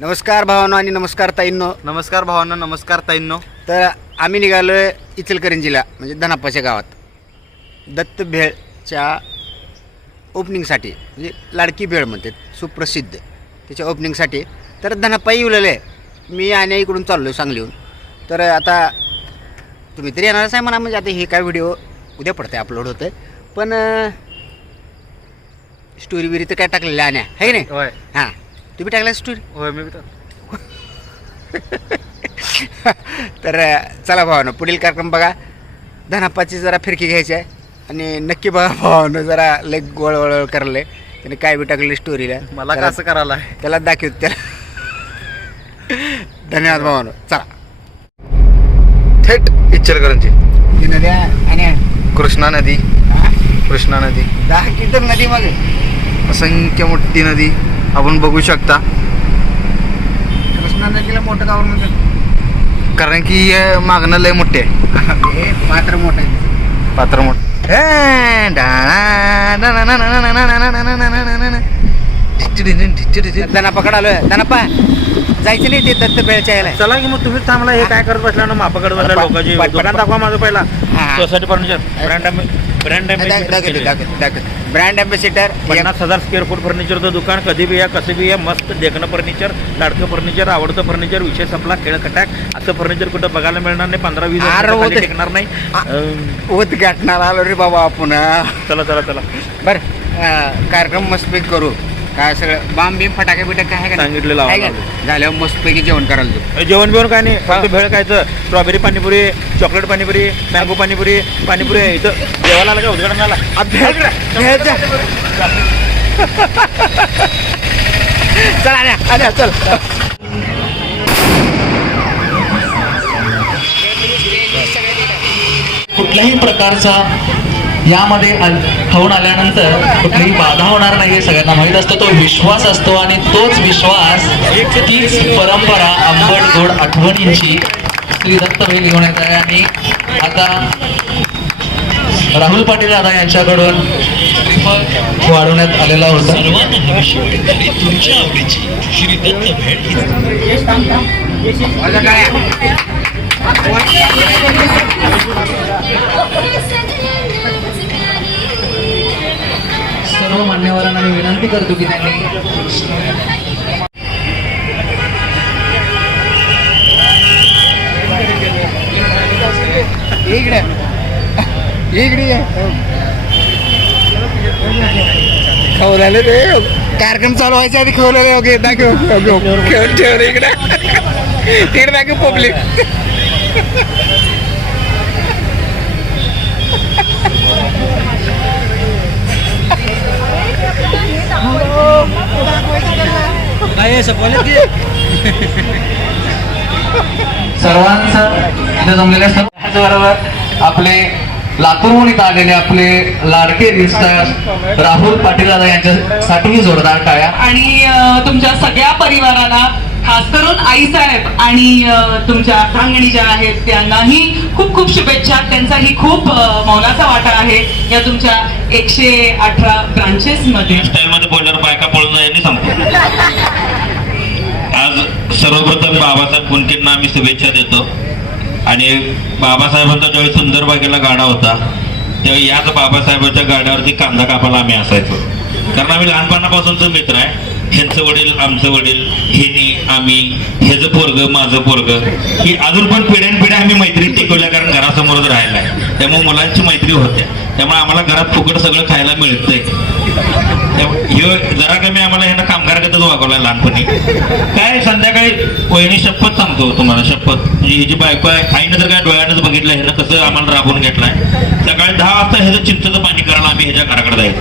नमस्कार भावांनो आणि नमस्कार ताईंनो. नमस्कार भावांनो, नमस्कार ताईंनो. तर आम्ही निघालो आहे इचलकरंजीला, म्हणजे धनाप्पाच्या गावात दत्त भेळच्या ओपनिंगसाठी, म्हणजे लाडकी भेळ म्हणते सुप्रसिद्ध, त्याच्या ओपनिंगसाठी. तर धनाप्पा येऊलेलं आहे, मी आणि इकडून चाललो आहे सांगलीहून. तर आता तुम्ही तरी येणारच आहे म्हणा, म्हणजे आता हे काय व्हिडिओ उद्या पडते अपलोड होतं आहे, पण स्टोरी बिरी तर काय टाकलेल्या आण्या आहे की नाही? होय हां, तुम्ही टाकला स्टोरी? होय मी तर चला भावानं, पुढील कार्यक्रम बघा. धनाप्पाची जरा फिरकी घ्यायची आहे आणि नक्की बघा भावानं, जरा लय गोळवळ करले त्याने, काय बी टाकले स्टोरीला. मला कसं करायला आहे त्याला दाखवत त्याला. धन्यवाद भावानं. चला थेट इचलकरंजी. ती नद्या आणि कृष्णा नदी, कृष्णा नदी 10 किलोमीटर नदी मग असंख्य मोठी नदी आपण बघू शकता. कृष्णा नदीला मोठं गाव म्हणतात, कारण की हे मागणं लय मोठे आहे, हे पात्र मोठं आहे. पात्र मोठं. धनाप्पाकडे आलोय. धनाप्पा जायचं नाही ते दत्त भेळच्या यायला? चला की मग तुम्ही थांबला, हे काय करत बसला ना मापाकडे बसला लोकांची दुकान दाखवा माझं पहिला. हा. Society furniture brand brand ambassador 50,000 square foot फर्निचरचं दुकान. कधी बी या कसं बी या, मस्त देखणं फर्निचर, लाडकं फर्निचर, आवडतं फर्निचर, विषय संपला, खेळ खटाक. असं फर्निचर कुठं बघायला मिळणार नाही, 15-20 होते. टिकणार नाही. उद्घाटनाला आलो रे बाबा आपण. चला चला चला बरं, कार्यक्रम मस्तपैकी करू. काय सगळं बाम बीम फटाके बिटाके आहे का नाही? सांगितलेलं आहे का? झाल्यावर मस्तपैकी जेवण करायला जाऊ. जेवण बिवण काय नाही, फक्त भेळ खायचं. Strawberry panipuri, chocolate panipuri, mango panipuri, panipuri आहे इथं. जेवायला आला का उद्घाटनाला? चल आल्या चल. कुठल्याही प्रकारचा यामध्ये खाऊन आल्यानंतर कुठलीही बाधा होणार नाही हे सगळ्यांना माहीत असतं. तो विश्वास असतो आणि तोच विश्वास, तीच परंपरा आंबट गोड आठवणींची श्री दत्त भेळ घेऊन येत आहे. आणि आता राहुल पाटील दादा यांच्याकडून वाढवण्यात आलेला होता. तुमच्या आवडीची श्री दत्त भेळ सर्व मान्यवरांना मी विनंती करतो की त्यांनी इकडे खवराले रे, कार्यक्रम चालू व्हायच्या आधी खवराले. ओके दाखव खेळून ठेव रे इकडे. तिकडे दाखव पब्लिक. सर्वांचं इथे जमलेल्या सर्वांबरोबर आपले लातूरहून इथं आलेले आपले लाडके रिस्टर राहुल पाटील दादा यांच्यासाठीही जोरदार टाळ्या. आणि तुमच्या सगळ्या परिवाराला, खास करून आई-साहेब आणि तुमच्या अर्धांगिनी ज्या आहेत त्यांनाही खूप खूप शुभेच्छा. त्यांचाही खूप मौलाचा वाटा आहे या तुमच्या 118 ब्रांचेस मध्ये. स्टाईलमध्ये बोलल्यावर बायका पळून जायला सांगतो. आज सर्वप्रथम बाबासाहेब फुंकेंना आम्ही शुभेच्छा देतो. आणि बाबासाहेबांचा ज्यावेळी सुंदर बागेला गाडा होता त्यावेळी याच बाबासाहेबांच्या गाड्यावरती कांदा कापायला आम्ही असायचो, कारण आम्ही लहानपणापासूनच मित्र आहे. ह्यांचं वडील, आमचं वडील, हेनी, आम्ही, ह्याचं पोरग, माझं पोरग, ही अजून पण पिढ्यानपिढ्या आम्ही मैत्री टिकवल्या, कारण घरासमोरच राहायला आहे. त्यामुळे मुलांची मैत्री होते, त्यामुळे आम्हाला घरात फुकट सगळं खायला मिळतंय. जरा कमी आम्हाला ह्यानं कामगारागतच वागवला लहानपणी. काय संध्याकाळी वहिनी शपथ सांगतो तुम्हाला, शपथ म्हणजे ही जी बायको आहे, आईनं तर काय डोळ्यानंच बघितलं ह्यानं कसं आम्हाला राबवून घेतलाय. सकाळी 10 वाजता ह्याचं चिंचेचं पाणी करायला आम्ही ह्याच्या घराकडे जायचं.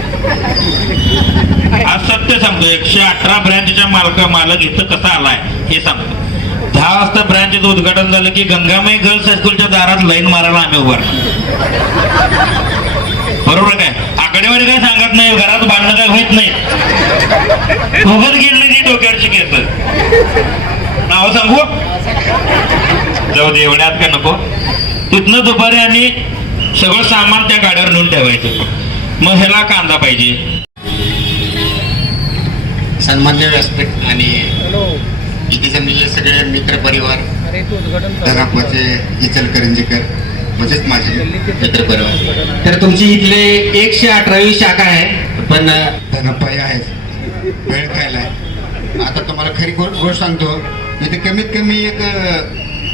आज सत्य सांगतो, 118 ब्रँचच्या मालक इथं कसा आलाय हे सांगतो. 10 वाजता ब्रँचचं उद्घाटन झालं की गंगामाई गर्ल्स हायस्कूलच्या दारात लाईन मारायला आम्ही उभा. बरोबर काय? आकडेवारी काय सांगत नाही, घरात भांडणं काय होत नाही, उगत गेलं नाही डोक्यावरची केस. नाव सांगू? जाऊ दे, एवढ्यात का नको. तिथनं दुपारी आणि सगळं सामान त्या गाड्यावर नेऊन ठेवायचं. मग ह्याला कांदा पाहिजे, सन्मान्य व्यासपीठ आणि इथे जमलेले सगळे मित्र परिवार, धनापाचे इचलकरंजीकर म्हणजेच माझे मित्र परिवार. तर तुमची इथले 118वी शाखा आहे. पण धनपाई आहेत, भेळ खायला आहे. आता तुम्हाला खरी गोष्ट सांगतो, इथे कमीत कमी एक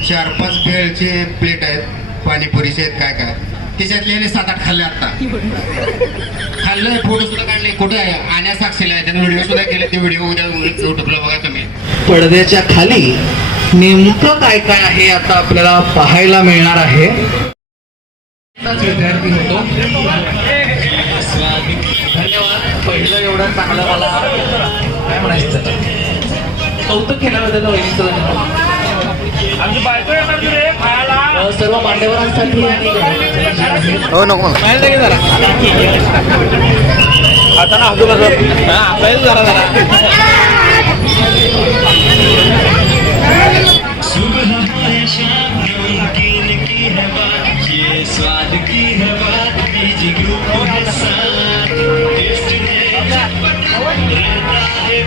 4-5 भेळचे प्लेट आहेत, पाणीपुरीचे आहेत, काय काय त्याच्यातले 7-8 खाल्ले. आता खाल्लं, फोटो सुद्धा काढले. कुठे आहे आण्या साक्षीला आहे, त्याने व्हिडिओ सुद्धा केले. ते व्हिडिओ उद्या युट्यूबला बघा तुम्ही. पडद्याच्या खाली नेमकं काय काय आहे आता आपल्याला पाहायला मिळणार आहे. विद्यार्थी होतो. धन्यवाद. पहिलं एवढं चांगलं मला काय म्हणायचं, कौतुक केल्याबद्दल वहिनीचं धन्यवाद. सर्व मान्यवरांसाठी आणि हो नको मला आता ना हजू कसं आपल्याला जरा स्वाद की है बात बीजी ग्रुप के साथ टेस्ट रहता है